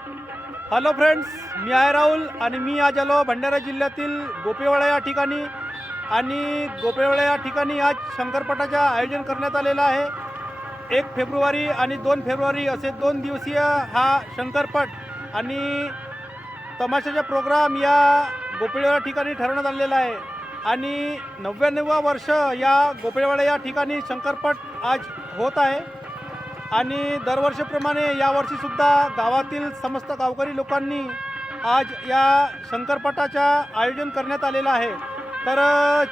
Hello friends मी आहे राहुल आणि मी आज आलो भंडारा जिल्ह्यातील गोपेवाडा या ठिकाणी. आणि गोपेवाडा या ठिकाणी आज शंकरपटाचं आयोजन करण्यात आलेलं आहे. एक फेब्रुवारी आणि दोन फेब्रुवारी असे दोन दिवसीय हा शंकरपट आणि तमाशाचा प्रोग्राम या गोपेवाडा ठिकाणी ठरवण्यात आलेला आहे. आणि नव्याण्णव वर्ष या गोपेवाडा या ठिकाणी शंकरपट आज होत आहे. आणि दरवर्षीप्रमाणे यावर्षीसुद्धा गावातील समस्त गावकरी लोकांनी आज या शंकरपटाच्या आयोजन करण्यात आलेलं आहे. तर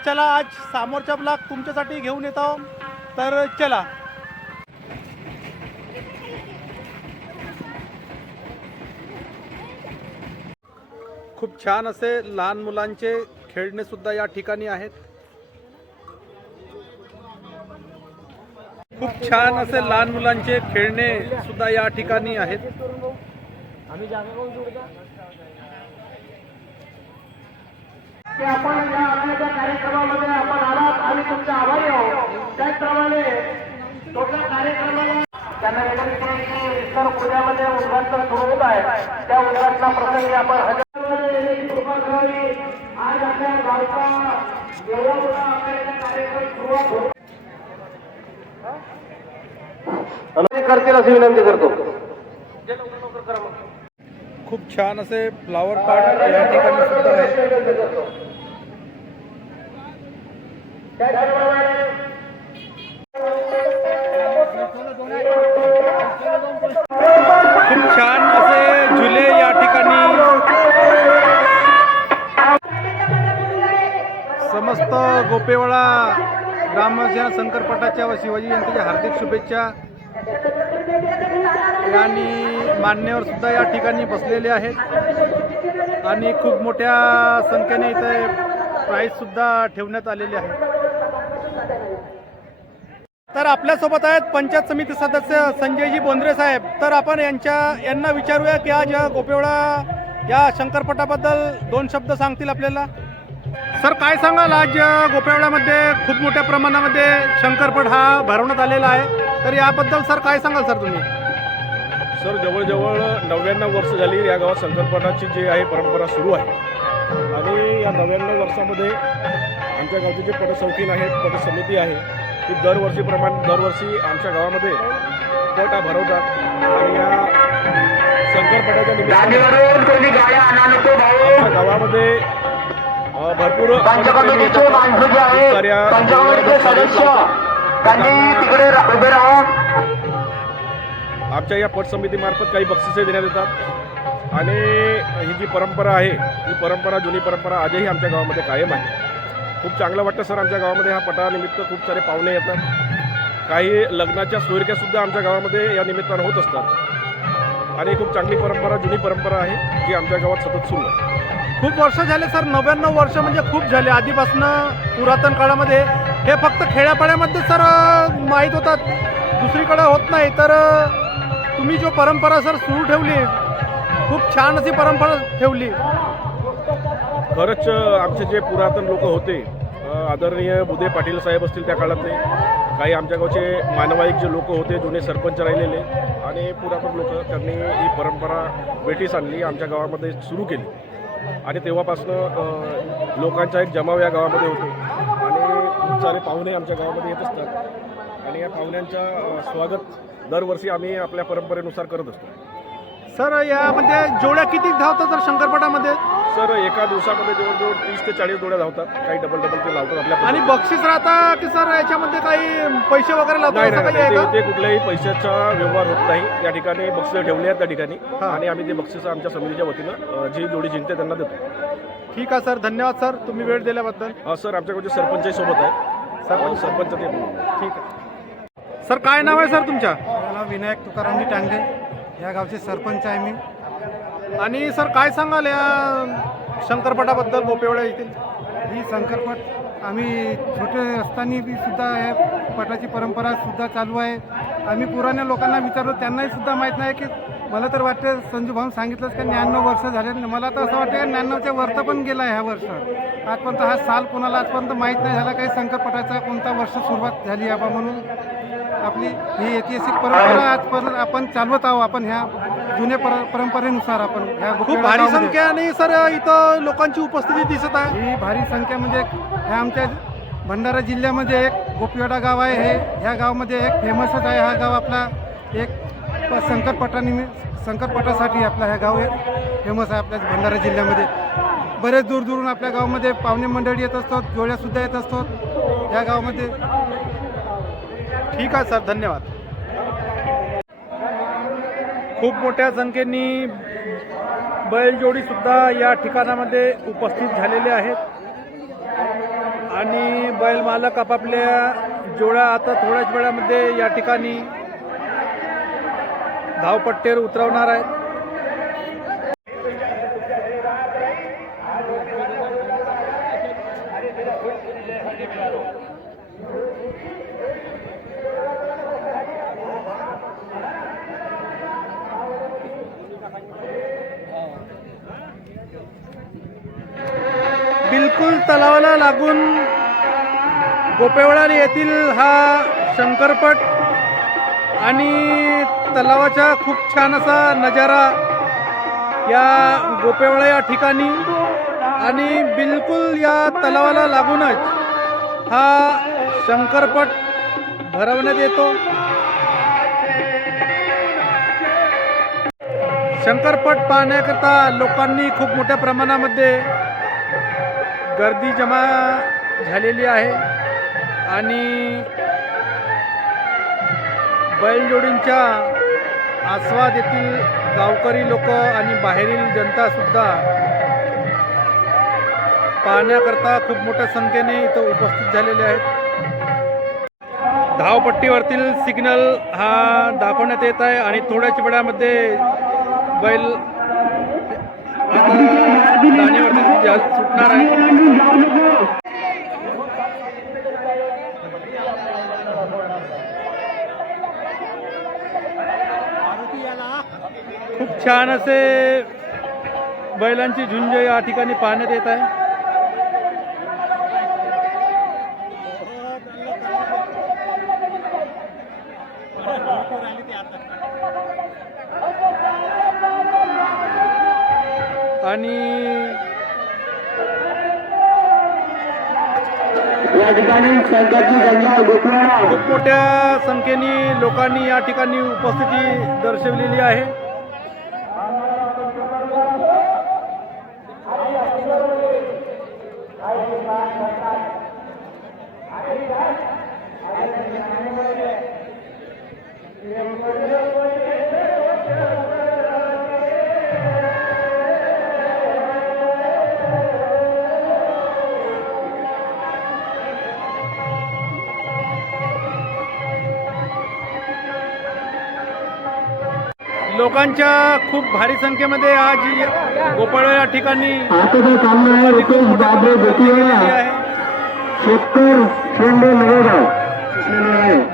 चला आज सामोरचा ब्लॉक तुमच्यासाठी घेऊन येतो तर चला. खूप छान असे लहान मुलांचे खेळणेसुद्धा या ठिकाणी आहेत. खूप छान असे लहान मुलांचे खेळणे सुद्धा या ठिकाणी आहेत. की आपण या आनंदाच्या कार्यक्रमामध्ये आपण आलात आणि तुमचे आभारी आहोत. त्याचप्रमाणे तुमच्या कार्यक्रमाला त्यांना पूजामध्ये उद्घाटन सुरू होत आहे. त्या उद्घाटना प्रसंगी आपण हजर येण्याची कृपा करावी. आज आपल्या गावचा आपल्या कार्यक्रम सुरुवात होतो. करतील अशी विनंती करतो. खूप छान असे फ्लावर पार्ट या ठिकाणी सुद्धा आहे खूप छान असे झुले या ठिकाणी. समस्त गोपेवाडा ग्रामसेना शंकरपटाच्या व शिवाजी जयंतीच्या हार्दिक शुभेच्छा. आणि मान्यवर सुद्धा या ठिकाणी बसलेले आहेत. आणि खूप मोठ्या संख्येने इथे प्राईज सुद्धा ठेवण्यात आलेले आहे तर आपल्यासोबत आहेत पंचायत समिती सदस्य संजयजी बोंद्रे साहेब. तर आपण यांच्या यांना विचारूया की आज या गोपेवाडा या शंकरपटाबद्दल दोन शब्द सांगतील आपल्याला. सर काय सांगाल? आज गोपेवाड्यामध्ये खूप मोठ्या प्रमाणामध्ये शंकरपट हा भरवण्यात आलेला आहे. तर याबद्दल सर काय सांगाल सर तुम्ही? सर जवळजवळ नव्याण्णव वर्ष झाली या गावात शंकरपटाची जी आहे परंपरा सुरू आहे. आणि या नव्याण्णव वर्षामध्ये आमच्या गावचे जे पटसौकीन आहेत पटसमिती आहे ती दरवर्षीप्रमाणे दरवर्षी आमच्या गावामध्ये पट हा भरवतात. आणि या शंकरपटाच्या निमित्ताने आमच्या गावामध्ये भरपूर माणसं जे आहे पंच कमिटीचे सदस्य. त्यांनी तिकडे उभे राहून आमच्या या पट समितीमार्फत काही बक्षिसे देण्यात येतात. आणि ही जी परंपरा आहे ही परंपरा जुनी परंपरा आजही आमच्या गावामध्ये कायम आहे. खूप चांगलं वाटतं सर आमच्या गावामध्ये हा पटानिमित्त खूप सारे पाहुणे येतात. काही लग्नाच्या सोयरक्यासुद्धा आमच्या गावामध्ये या निमित्तानं होत असतात. आणि खूप चांगली परंपरा जुनी परंपरा आहे जी आमच्या गावात सतत सुरू आहे. खूप वर्ष झाले सर नव्याण्णव वर्ष म्हणजे खूप झाले. आधीपासनं पुरातन काळामध्ये हे फक्त खेड्यापाड्यामध्ये सर माहीत होतात. दुसरीकडे होत नाही. तर तुम्ही जो परंपरा सर सुरू ठेवली खूप छान अशी परंपरा ठेवली. खरंच आमचे जे पुरातन लोक होते आदरणीय बुधे पाटील साहेब असतील त्या काळातले काही आमच्या गावचे मानवाईक जे लोक होते जुने सरपंच राहिलेले आणि पुरातन लोक त्यांनी ही परंपरा भेटीस आणली आमच्या गावामध्ये सुरू केली. आणि तेव्हापासनं लोकांचा एक जमाव या गावामध्ये होतो. आणि खूप सारे पाहुणे आमच्या गावामध्ये येत असतात. आणि या पाहुण्यांचं स्वागत दरवर्षी आम्ही आपल्या परंपरेनुसार करत असतो. सर यामध्ये म्हणजे जोड्या किती धावतात तर शंकरपटामध्ये? सर एका दिवसामध्ये जवळजवळ तीस ते चाळीस जोड्या धावतात काही डबल डबल ते लावतात आपल्या आणि. बक्षीस राहता की सर याच्यामध्ये काही पैसे वगैरे लावतात नाही नाही आहे नाही, ते- ते कुठल्याही पैशाचा व्यवहार होत नाही. त्या ठिकाणी बक्षिसं ठेवली आहेत त्या ठिकाणी. हा. आणि आम्ही ते बक्षिस आमच्या समितीच्या वतीनं अ, जी जोडी जिंकते त्यांना देतो. ठीक आहे सर. धन्यवाद सर. तुम्ही वेळ दिल्याबद्दल. अ, सर आमच्याकडचे सरपंचही सोबत आहेत. सरपंच सरपंच ते ठीक आहे. सर काय नाव आहे सर तुमच्या? नाव विनायक तुकारामजी टांगे या गावचे सरपंच आहे मी. आणि सर काय सांगाल या शंकरपटाबद्दल? गोपेवाडा येथील. ही शंकरपट आम्ही छोटे असताना बी सुद्धा या पटाची परंपरा सुद्धा चालू आहे. आम्ही पुराण्या लोकांना विचारलो त्यांनाही सुद्धा माहीत नाही की मला तर वाटतं संजू भाऊ सांगितलंच का न्याण्णव वर्ष झाले मला तर असं वाटतं की न्याण्णवच्या वर्ष पण गेला आहे ह्या वर्ष. आजपर्यंत हा साल कोणाला आजपर्यंत माहीत नाही झाला काही संकटपटाचा कोणता वर्ष सुरुवात झाली आहे म्हणून. आपली ही ऐतिहासिक परंपरा आजपर्यंत आपण चालवत आहोत आपण ह्या जुने पर परंपरेनुसार आपण ह्या खूप भारी गावामध्ये- संख्येने सर इथं लोकांची उपस्थिती दिसत आहे. ही भारी संख्या म्हणजे हे आमच्या भंडारा जिल्ह्यामध्ये एक गोपिवाडा गाव आहे. हे ह्या गावामध्ये एक फेमसच आहे. हा गाव आपला एक शंकरपटानिमि शंकरपटासाठी आपला हा गाव फेमस आहे आपल्या भंडारा जिल्ह्यामध्ये. बरेच दूर दूरून आपल्या गावामध्ये पाहुणे मंडळी येत असतात जोड्यासुद्धा येत असतात. या गावामध्ये ठीक आहे सर धन्यवाद. खूप मोठ्या संख्येने बैलजोडीसुद्धा या ठिकाणामध्ये उपस्थित झालेले आहेत. आणि बैल मालक आपापल्या जोड्या आता थोड्याच वेळामध्ये या ठिकाणी धावपट्टीवर उतरवणार आहेत. बिलकुल तलावाला लागून गोपेवळा येथील हा शंकरपट आणि तलावाचा खूप छान असा नजारा या गोपेवळा या ठिकाणी आणि बिलकुल या तलावाला लागूनच हा शंकरपट भरवण्यात येतो. शंकरपट पाहण्याकरता लोकांनी खूप मोठ्या प्रमाणामध्ये गर्दी जमा झालेली आहे आणि बैलजोडींच्या आस्वाद येथील गावकरी लोक आणि बाहेरील जनतासुद्धा पाहण्याकरता खूप मोठ्या संख्येने इथं उपस्थित झालेले आहेत. धावपट्टीवरतील सिग्नल हा दाखवण्यात येत आहे आणि थोड्याच वेळामध्ये बैल सुटणार आहे. खूप छान असे बैलांची झुंज या ठिकाणी पाहण्यात येत आहे. आणि खूप मोठ्या संख्येने लोकांनी या ठिकाणी उपस्थिती दर्शवलेली आहे. लोकांच्या खूप भारी संख्येमध्ये आज गोपाळ या ठिकाणी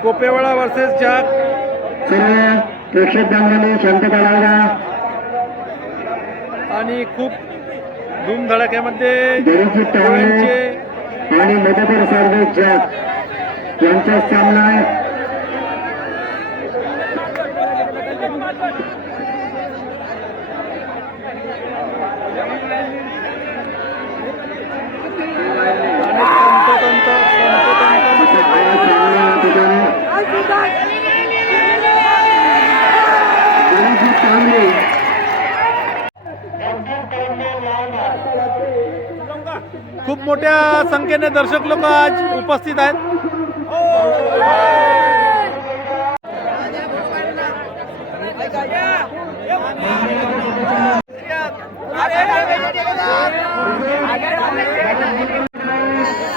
गोपेवाडा वर्सेस जाग प्रेक्षक शांत करायला आणि खूप धूमधडाक्यामध्ये आणि जॅक यांचा सामना आहे आणि तंतोतंत तंतोतंत हा सामना या ठिकाणी घरीची तांबे खूप मोठ्या संख्येने दर्शक लोक आज उपस्थित आहेत.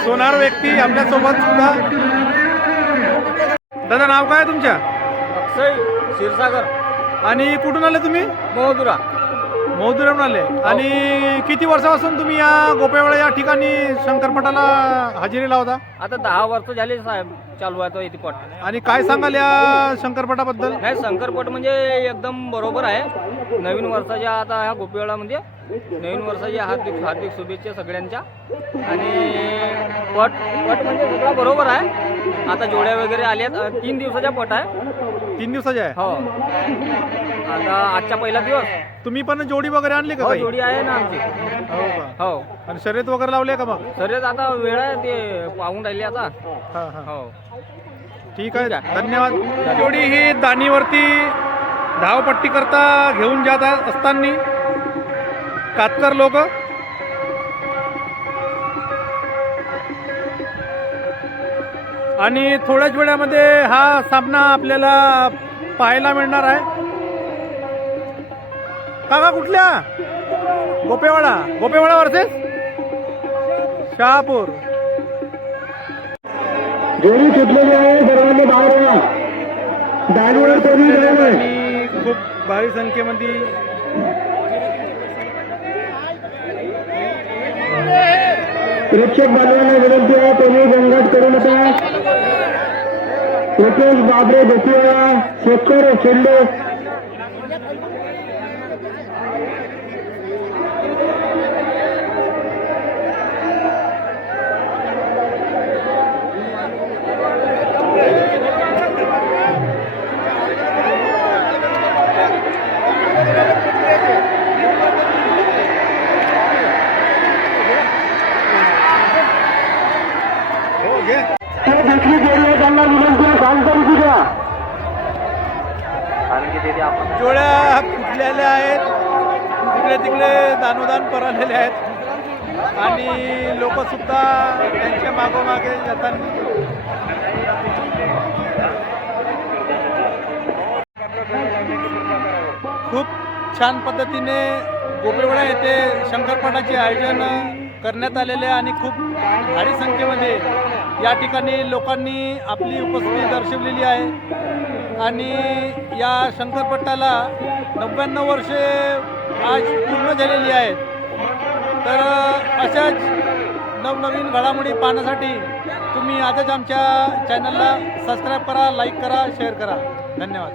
सोनार व्यक्ती आपल्यासोबत सुद्धा. दादा नाव काय तुमच्या? अक्षय क्षीरसागर. आणि कुठून आले तुम्ही? महोदुरा मौदुरावरून आले आणि किती वर्षापासून तुम्ही या गोपेवाडा या ठिकाणी शंकरपटाला हजेरी लावता? आता दहा वर्ष झाले साहेब चालू आहे तो इथे पट आणि काय सांगाल या शंकरपटाबद्दल? नाही शंकरपट म्हणजे एकदम बरोबर आहे. नवीन वर्षाच्या आता ह्या गोपीवाडामध्ये नवीन वर्षाच्या हार्दिक हार्दिक शुभेच्छा सगळ्यांच्या. आणि पट पट म्हणजे सगळं बरोबर आहे. आता जोड्या वगैरे आल्यात अं, तीन दिवसाच्या पट आहे. तीन दिवसाचे आहे? हो. आता आजचा पहिला दिवस. तुम्ही पण जोडी वगैरे आणली का हो काही? जोडी आहे ना आमची. हो का? हो. आणि शर्यत वगैरे लावले का मग? सर आता वेळ आहे ते पाहून राहिली आता. हा हा. हो. ठीक आहे. आहे. धन्यवाद. जोडी ही दानीवरती धावपट्टी करता घेऊन जात असताना कातकर लोक आणि थोड्याच वेळामध्ये हा सामना आपल्याला पाहायला मिळणार आहे. काका कुठल्या? गोपेवाडा. गोपेवाडा वर्सेस शहापूर. आणि खूप भारी संख्येमध्ये प्रेक्षक बांधवांना विनंती आहे कोणी गोंगाट करू नका. रुपेश बाबरे गोपिया शेखर शेंडे जोड्या फुटलेल्या आहेत. तिकडे तिकडे दानोदान परालेले आहेत. आणि लोक सुद्धा त्यांच्या मागोमागे जातात. खूप छान पद्धतीने गोपेवाडा येथे शंकरपाठाचे आयोजन करण्यात आलेले आणि खूप भारी संख्येमध्ये या ठिकाणी लोकांनी आपली उपस्थिती दर्शवलेली आहे. आणि या शंकरपट्टाला नव्याण्णव वर्षे आज पूर्ण झालेली आहेत. तर अशाच नवनवीन घडामोडी पाहण्यासाठी तुम्ही आजच आमच्या चॅनलला सबस्क्राईब करा लाईक करा शेअर करा. धन्यवाद.